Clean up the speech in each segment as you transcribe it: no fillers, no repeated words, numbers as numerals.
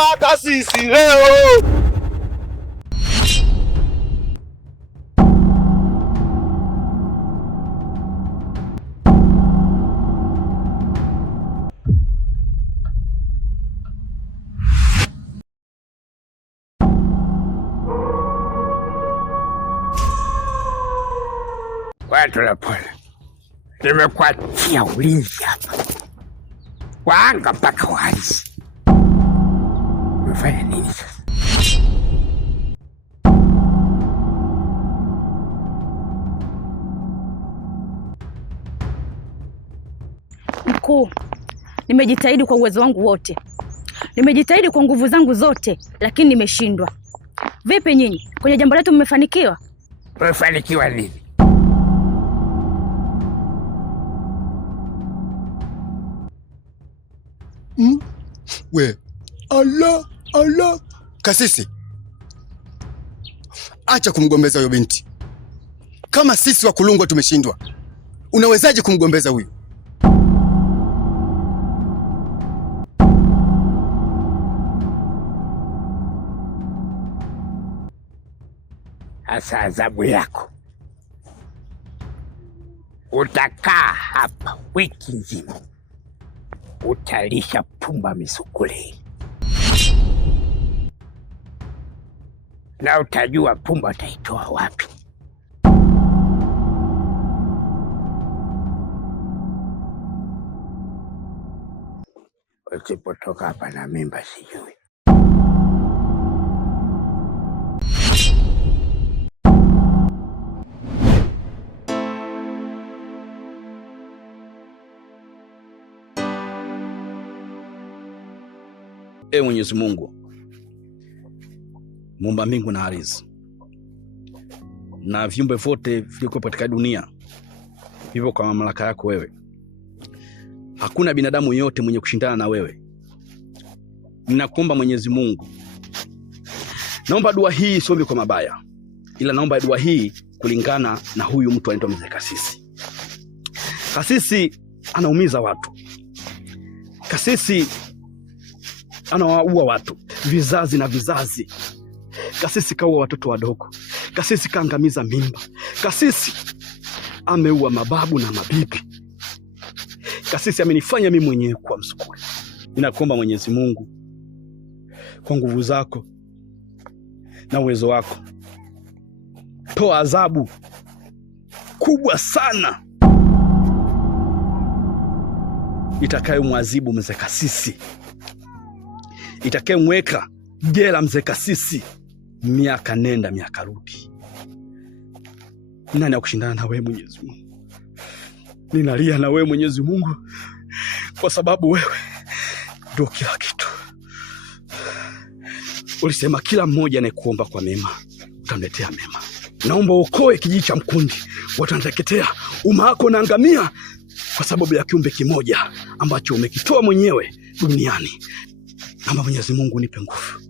Simba Kasisi leo. Watu la pole, nimekuachia ulinzi hapa waanga mpaka wahalisi. Umefanya nini sasa? Mkuu, nimejitahidi kwa uwezo wangu wote, nimejitahidi kwa nguvu zangu zote, lakini nimeshindwa. Vipi nyinyi, kwenye jambo letu mmefanikiwa? Umefanikiwa nini? We, Allah. Kasisi, acha kumgombeza huyo binti. Kama sisi wa Kulungwa tumeshindwa, unawezaje kumgombeza huyo? Asa adhabu yako, utakaa hapa wiki nzima, utalisha pumba misukule, na utajua pumba utaitoa wapi. Usipotoka hapa na mimba sijui. Ee Mwenyezi Mungu, Muumba mbingu na ardhi na viumbe vyote vilivyo katika dunia hivyo kwa mamlaka yako wewe, hakuna binadamu yote mwenye kushindana na wewe. Ninakuomba Mwenyezi Mungu, naomba dua hii siombi kwa mabaya, ila naomba dua hii kulingana na huyu mtu anaitwa Mzee Kasisi. Kasisi anaumiza watu, Kasisi anawaua watu vizazi na vizazi. Kasisi kaua watoto wadogo, Kasisi kaangamiza mimba, Kasisi ameua mababu na mabibi, Kasisi amenifanya mimi mwenyewe kuwa msukule. Ninakuomba Mwenyezi Mungu, kwa nguvu zako na uwezo wako, toa adhabu kubwa sana itakayomwadhibu Mzee Kasisi, itakayemweka jela Mzee Kasisi miaka nenda miaka rudi. Nani akushindana na wewe Mwenyezi Mungu? Ninalia na wewe Mwenyezi Mungu, kwa sababu wewe ndio kila kitu. Ulisema kila mmoja anayekuomba kwa mema utamletea mema. Naomba uokoe kijiji cha Mkundi, watu wanateketea, umma wako unaangamia kwa sababu ya kiumbe kimoja ambacho umekitoa mwenyewe duniani. Naomba Mwenyezi Mungu nipe nguvu.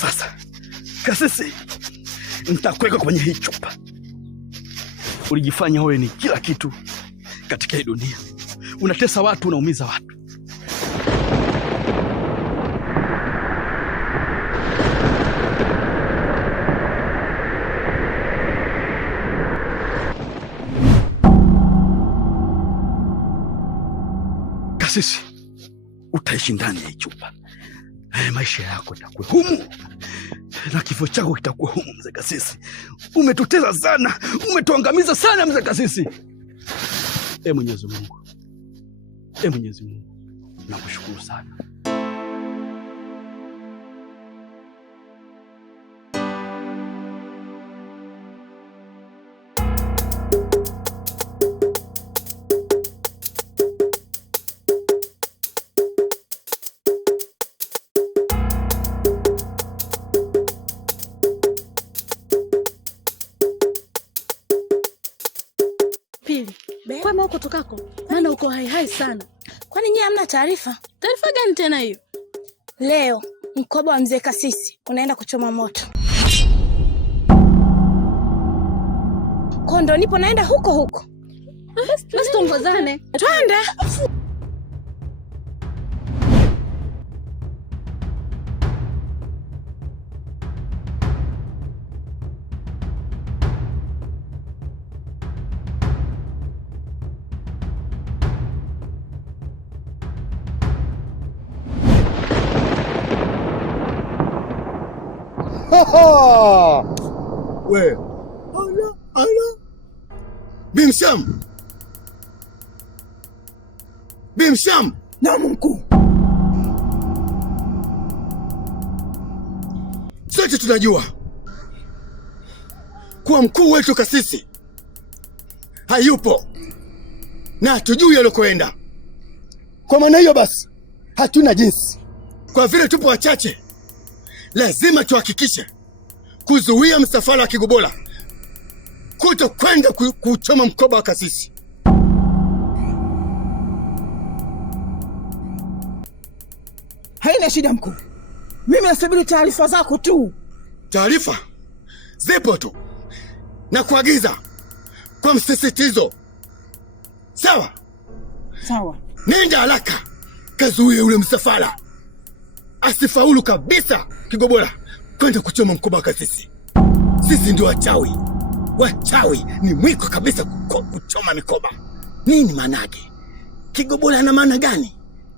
Sasa Kasisi, nitakuweka kwenye hii chupa. Ulijifanya wewe ni kila kitu katika hii dunia, unatesa watu, unaumiza watu. Kasisi, utaishi ndani ya hii chupa. Maisha yako yatakuwa humu na kifo chako kitakuwa humu. Mzee Kasisi, umetutesa sana, umetuangamiza sana Mzee Kasisi. Mwenyezi Mungu, Mwenyezi Mungu, nakushukuru sana. Pili, kwema huko tokako? Maana uko hai sana. Kwani nyie hamna taarifa? Taarifa gani tena hiyo? Leo Mkoba wa mzee Kasisi unaenda kuchoma moto. Kondo nipo naenda huko. Basi tuongozane. Twende. We. Ala. Bimsham. Naam mkuu. Sote tunajua kuwa mkuu wetu Kasisi hayupo na hatujui alikoenda. Kwa maana hiyo basi hatuna jinsi. Kwa vile tupo wachache, lazima tuhakikishe kuzuia msafara wa Kigobola kuto kwenda kuchoma mkoba wa Kasisi. Haina shida mkuu. Mimi nasubiri taarifa zako tu. Taarifa zipo tu na kuagiza kwa msisitizo. Sawa? Sawa. Nenda haraka kazuie ule msafara asifaulu kabisa Kigobola kwenda kuchoma mkoba wa Kasisi. Sisi ndio wachawi. Wachawi ni mwiko kabisa kuchoma mikoba. Nini maana yake? Kigobola ana maana gani?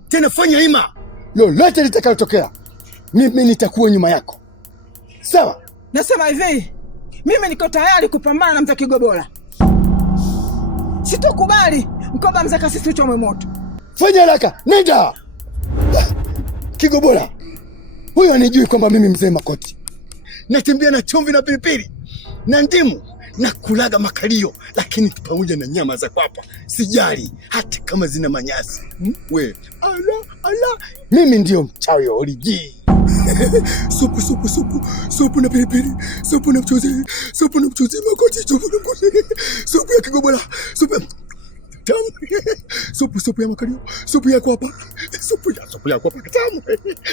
Tena fanya hima. Lolote litakalotokea, mimi nitakuwa nyuma yako. Sawa? Nasema hivi, mimi niko tayari kupambana na mzee Kigobola. Sitokubali mkoba mzee Kasisi uchomwe moto. Fanya haraka, nenda. Kigobola huyo anijui kwamba mimi mzee Makoti natembea na chumvi na pilipili na ndimu na kulaga makalio, lakini pamoja na nyama za kwapa sijali hata kama zina manyasi. We ala, mimi ndio mchawi oriji. Supu na pilipili, supu na mchuzi Makoti, supu ya Kigobola, tamu. Supu ya makalio, supu ya kwapa, supu ya kwapa tamu.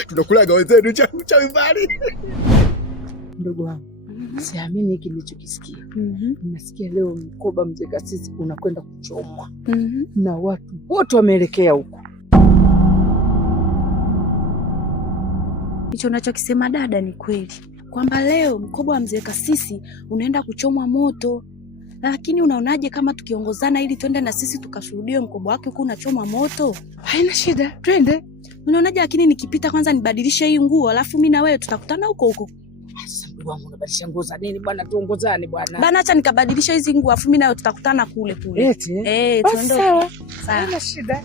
Tunakulaga wenzenu chawi mbali. Ndugu wangu, siamini hiki nilichokisikia. Nasikia leo mkoba mzee Kasisi unakwenda kuchomwa na watu wote wameelekea huko. Hicho unachokisema dada ni kweli, kwamba leo mkoba wa mzee Kasisi unaenda kuchomwa moto. Lakini unaonaje kama tukiongozana ili twende na sisi tukashuhudie mkoba wake huko unachoma moto? Haina shida, twende. Unaonaje lakini nikipita kwanza nibadilishe hii nguo, alafu mimi na wewe tutakutana huko. Sasa ndugu wangu, unabadilisha nguo za nini bwana? Tuongozane bwana. Bana, acha nikabadilisha hizi nguo, alafu mimi na wewe tutakutana kule. Eti? Tuende. Sawa. Haina shida.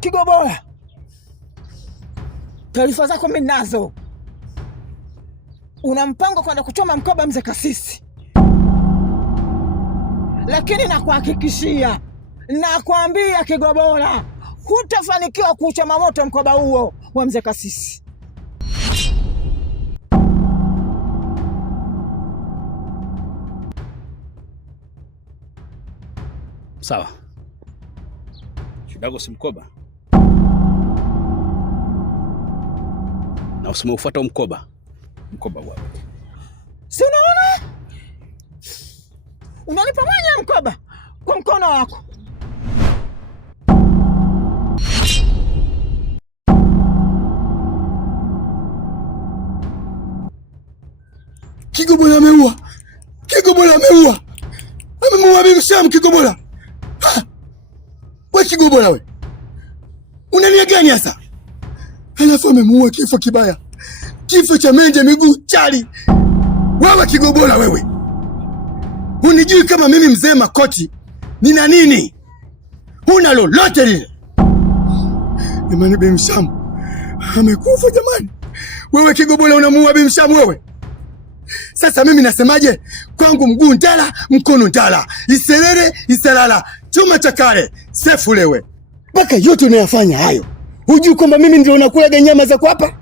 Kigobola, taarifa zako mimi nazo. Una mpango kwenda kuchoma mkoba mzee Kasisi, lakini nakuhakikishia, nakwambia Kigobola, hutafanikiwa kuchoma moto mkoba huo wa mzee Kasisi. Sawa. Shidako si mkoba. Na usimeufuata mkoba. Mkoba wapi? Si unaona? Unanipa mwenye mkoba kwa mkono wako. Kigobola ameua. Amemuua Bimsham Kigobola. We Kigobola we. Unania gani hasa? Halafu amemuua kifo kibaya. Kifo cha menje miguu chali. Wewe Kigobola wewe, unijui kama mimi mzee Makoti nina nini? Huna lolote lile. Jamani, Bimshamu amekufa jamani. Wewe Kigobola unamuua Bimshamu wewe. Sasa mimi nasemaje? Kwangu mguu ndala, mkono ndala, iselele isalala, chuma cha kale sefu lewe. Mpaka yote unayafanya hayo, hujui kwamba mimi ndio nakulaga nyama za kwapa?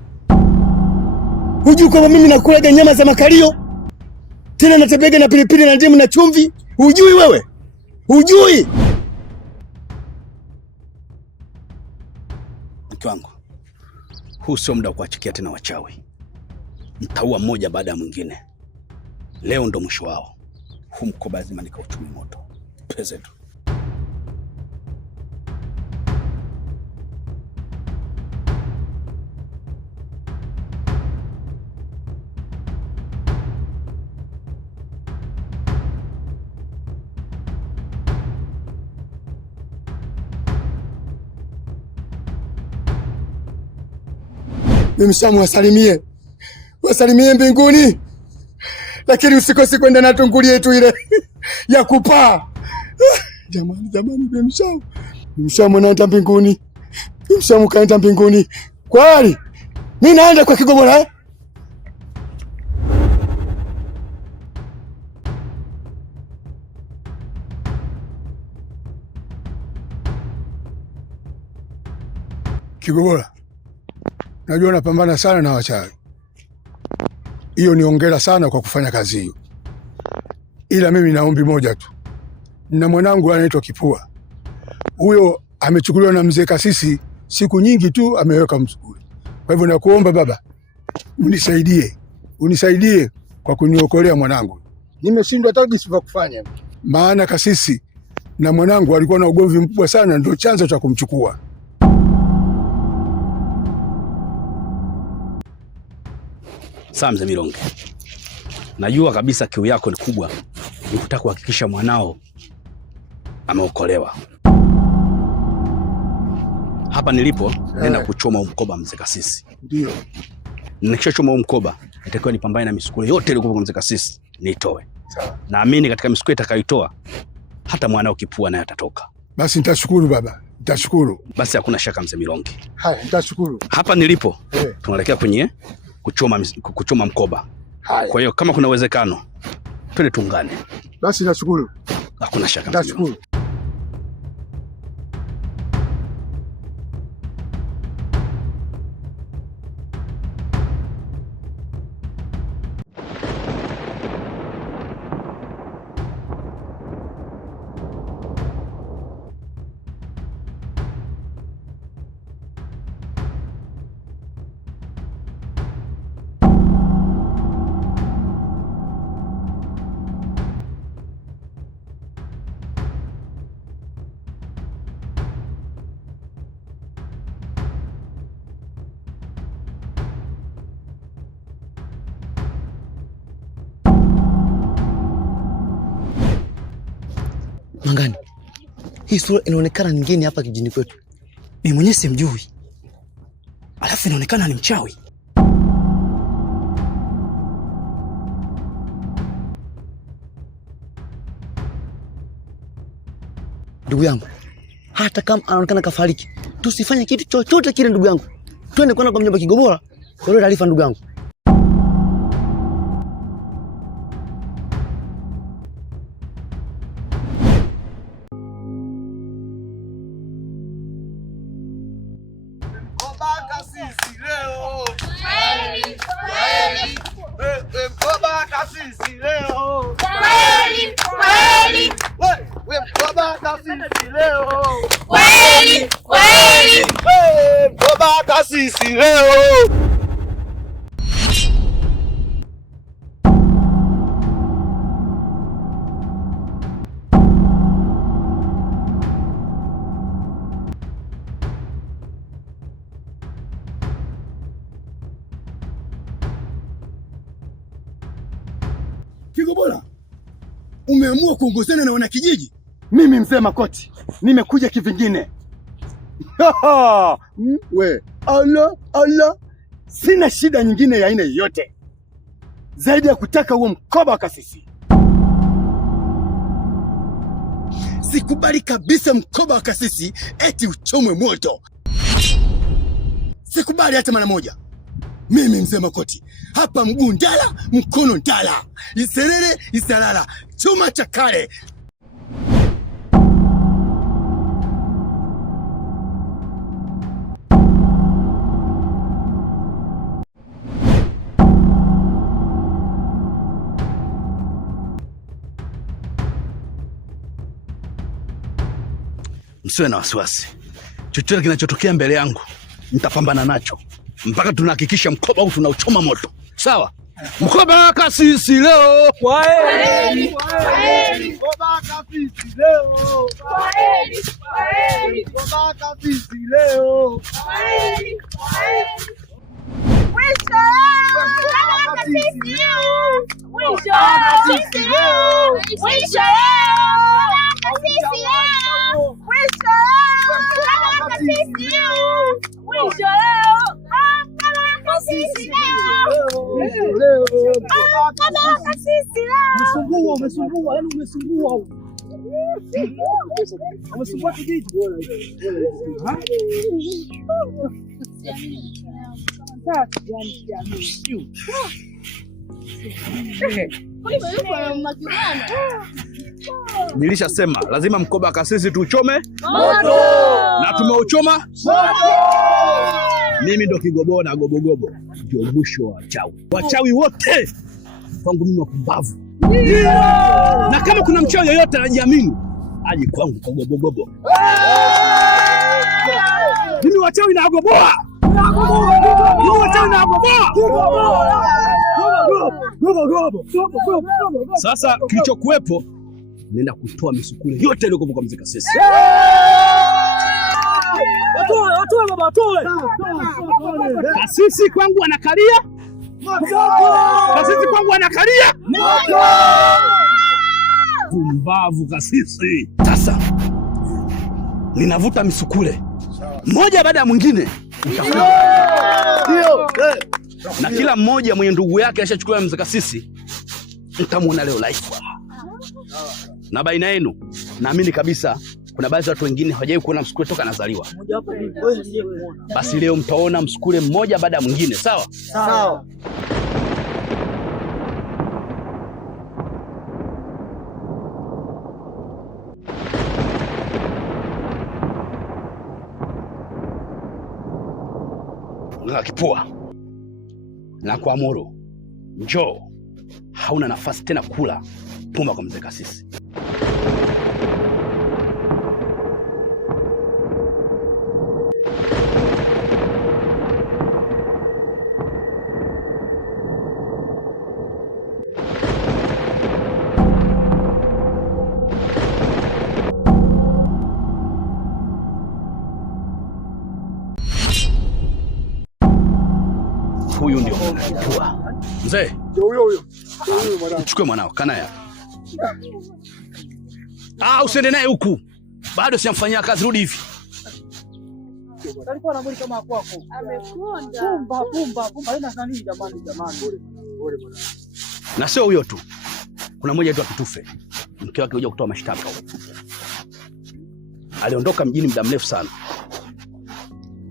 Hujui kwamba mimi nakulaga nyama za makalio? Tena natebega na pilipili na ndimu na chumvi? Hujui wewe? Hujui? Mke wangu, huu sio muda wa kuachikia tena wachawi. Mtaua mmoja baada ya mwingine. Leo ndo mwisho wao. Huu mkoba lazima nikauchumi moto. Peze tu. Bimshamu wasalimie mbinguni, lakini usikose kwenda na tunguli yetu ile ya kupaa. Jamani, Bimshamu naenda mbinguni. Bimshamu kaenda mbinguni kweli. Mimi naenda kwa Kigobola. Kigobola, najua unapambana sana na wachawi. Hiyo ni hongera sana kwa kufanya kazi hiyo. Ila mimi na ombi moja tu. Na mwanangu anaitwa Kipua. Huyo amechukuliwa na mzee Kasisi siku nyingi tu ameweka msukuli. Kwa hivyo nakuomba baba, unisaidie kwa kuniokolea mwanangu. Nimeshindwa hata jinsi ya kufanya. Maana Kasisi na mwanangu walikuwa na ugomvi mkubwa sana, ndio chanzo cha kumchukua. Sawa mzee Milonge, najua kabisa kiu yako ni kubwa, ni kutaka kuhakikisha mwanao ameokolewa. Hapa nilipo nenda kuchoma mkoba mzee Kasisi. Ndio. Nikishachoma mkoba, nitakiwa nipambane na misukule yote ile kwa mzee Kasisi, niitoe. Sawa. Naamini katika misukule itakayoitoa hata mwanao Kipua naye atatoka. Basi nitashukuru baba, nitashukuru. Basi hakuna shaka mzee Milonge. Haya, nitashukuru. Hapa nilipo tunaelekea kwenye kuchoma mkoba. Hai. Kwa hiyo kama kuna uwezekano twende tuungane. Basi nashukuru. Hakuna shaka. Nashukuru. Mangani, hii sura inaonekana nyingine hapa kijini kwetu. Mimi mwenyewe simjui. Alafu inaonekana ni mchawi. Ndugu yangu, hata kama anaonekana kafariki, tusifanye kitu chochote kile ndugu yangu. Twende kwa mjomba Kigobola. Kwa taarifa ndugu yangu. Kasisi leo. Kigobola, umeamua kuongozana na wanakijiji? Mimi mzee Makoti nimekuja kivingine. We, ala, sina shida nyingine ya aina yoyote. zaidi ya kutaka huo mkoba wa kasisi. Sikubali kabisa mkoba wa kasisi eti uchomwe moto. Sikubali hata mara moja. Mimi mzee Makoti, hapa mguu ndala, mkono ndala, iserere isalala, chuma cha kale. Msiwe na wasiwasi, chochote kinachotokea mbele yangu nitapambana nacho mpaka tunahakikisha mkoba huu tunauchoma moto. Sawa? Mkoba wa kasisi leo. Kwaheri. Kwaheri. Mkoba wa kasisi leo. Kwaheri. Kwaheri. Mkoba wa kasisi leo. Kwaheri. Kwaheri. Mwisho! Mkoba wa kasisi leo. Mwisho! Kasisi leo. Mwisho! Kasisi leo. Mwisho! Kasisi leo. Mwisho! Kasisi leo. Kama kasisi leo. Umesumbua, yani umesumbua. Umesumbua kijiji. Nilishasema lazima mkoba wa kasisi tuchome moto. Na tumeuchoma moto. Mimi ndo Kigobola na Gobogobo ndio mwisho wa wachawi. Wachawi wote kwangu mimi wapumbavu. Na kama kuna mchawi yoyote anajiamini aje kwangu kwa Gobogobo. Mimi wachawi na Gobola. Mimi wachawi na Gobola. Sasa kilichokuwepo nenda kutoa misukule yote ile kwa mzee Kasisi. Watoe baba, watoe. Kasisi kwangu anakalia moto. Kasisi kwangu anakalia moto. Pumbavu kasisi. Sasa ninavuta misukule mmoja baada ya mwingine. Ndio. Na kila mmoja mwenye ndugu yake ashachukua mzee Kasisi mtamwona leo live. Na baina yenu naamini kabisa kuna baadhi ya watu wengine hawajawahi kuona msukule toka nazaliwa. Basi leo mtaona msukule mmoja baada ya mwingine. Sawa? Sawa. Na Kipua na kuamuru njoo, hauna nafasi tena kula pumba kwa mzee Kasisi. Huyu ndio Kipua. Mzee, huyo mwanangu. Chukue mwanao, kana ya. Usiende naye huku. Bado sijamfanyia kazi, rudi hivi. Alikuwa anamwili kama kwako. Amekonda. Pumba ina nani jamani. Na sio huyo tu. Kuna mmoja tu Kitufe. Mke wake huja kutoa mashtaka huko. Aliondoka mjini muda mrefu sana.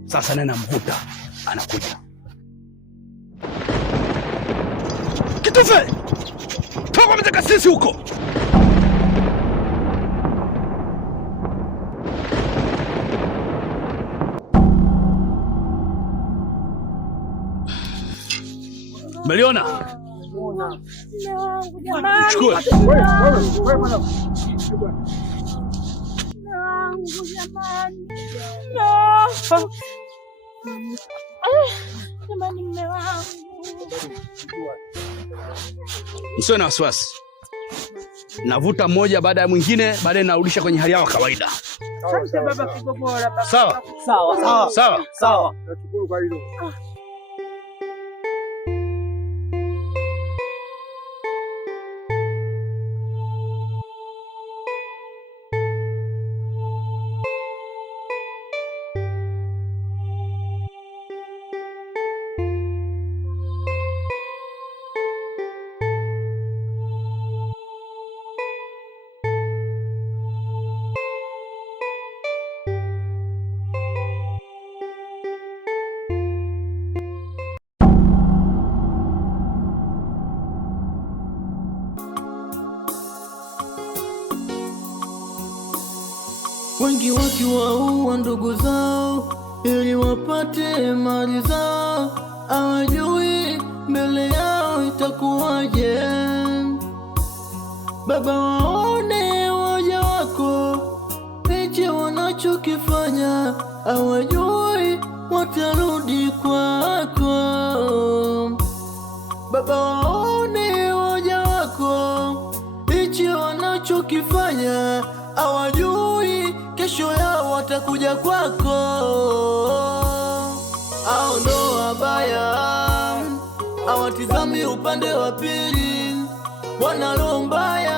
Sasa naye namvuta, anakuja. Kitufe! Toka mzee Kasisi huko. Meliona? Chukua. Msiwe na wasiwasi. Navuta mmoja baada ya mwingine, baadaye narudisha kwenye hali yao kawaida. Sawa? Sawa. Sawa. Sawa. nashukuru kwa hilo. wengi wakiwaua ndugu zao ili wapate mali zao, hawajui mbele yao itakuwaje. Baba, waone waja wako hichi wanachokifanya, hawajui watarudi kwako. Baba, waone waja wako hichi wanachokifanya, hawajui kesho yao watakuja kwako. Hao ndo wabaya, hawatizami upande wa pili, wana roho mbaya,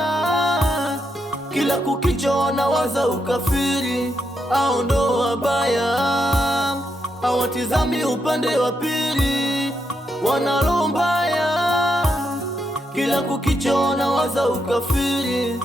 kila kukicha wanawaza ukafiri. Hao ndo wabaya, hawatizami upande wa pili, wana roho mbaya, kila kukicha wanawaza ukafiri.